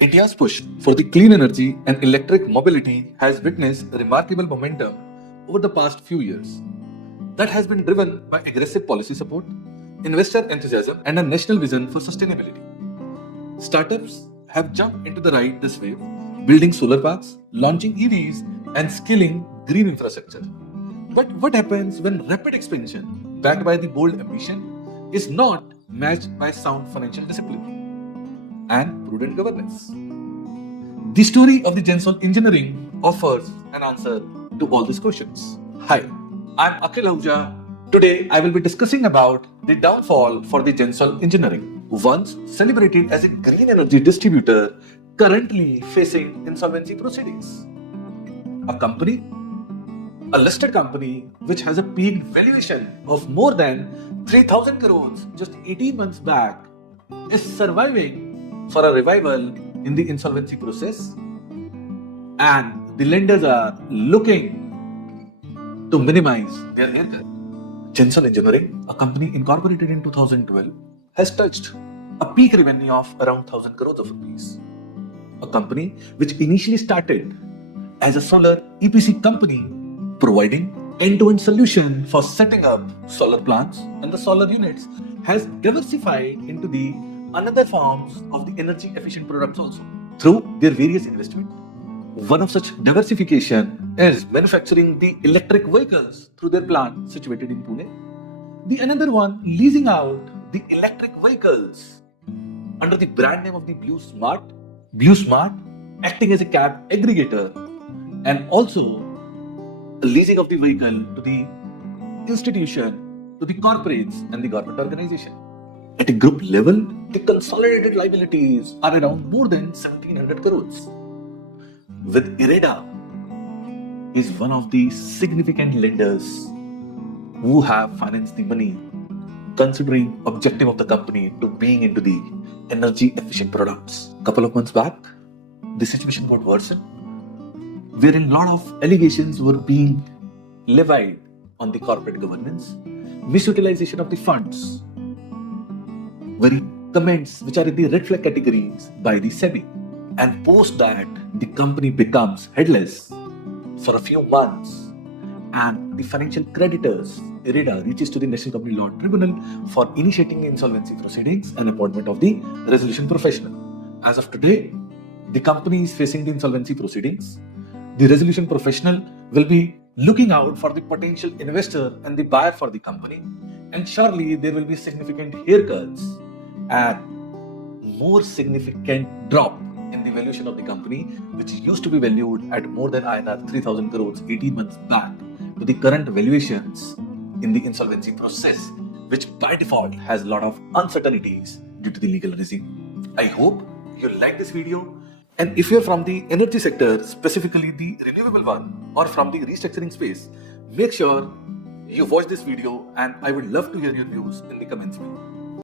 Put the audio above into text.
India's push for the clean energy and electric mobility has witnessed remarkable momentum over the past few years. That has been driven by aggressive policy support, investor enthusiasm, and a national vision for sustainability. Startups have jumped into the ride this wave, building solar parks, launching EVs, and scaling green infrastructure. But what happens when rapid expansion, backed by the bold ambition, is not matched by sound financial discipline and prudent governance? The story of the Gensol Engineering offers an answer to all these questions. Hi, I'm Akhil Ahuja. Today I will be discussing about the downfall for the Gensol Engineering, once celebrated as a green energy distributor currently facing insolvency proceedings. A listed company which has a peak valuation of more than 3,000 crores just 18 months back, is surviving for a revival in the insolvency process, and the lenders are looking to minimize their haircut. Gensol Engineering, a company incorporated in 2012, has touched a peak revenue of around 1,000 crores of rupees. A company which initially started as a solar EPC company providing end-to-end solution for setting up solar plants and the solar units, has diversified into the another forms of the energy efficient products also through their various investments. One of such diversification is manufacturing the electric vehicles through their plant situated in Pune. The another one leasing out the electric vehicles under the brand name of the Blue Smart acting as a cab aggregator, and also a leasing of the vehicle to the institution, to the corporates and the government organization. At a group level, the consolidated liabilities are around more than 1,700 crores. With IREDA is one of the significant lenders who have financed the money, considering objective of the company to being into the energy efficient products. Couple of months back, the situation got worsened, wherein a lot of allegations were being levied on the corporate governance, misutilization of the funds, very comments which are in the red flag categories by the SEBI. And post that, the company becomes headless for a few months, and the financial creditors, IREDA, reaches to the National Company Law Tribunal for initiating insolvency proceedings and appointment of the resolution professional. As of today, the company is facing the insolvency proceedings. The resolution professional will be looking out for the potential investor and the buyer for the company, and surely there will be significant haircuts and more significant drop in the valuation of the company, which used to be valued at more than INR 3,000 crores 18 months back, to the current valuations in the insolvency process, which by default has a lot of uncertainties due to the legal regime. I hope you like this video, and if you're from the energy sector, specifically the renewable one, or from the restructuring space, make sure you watch this video, and I would love to hear your views in the comments below.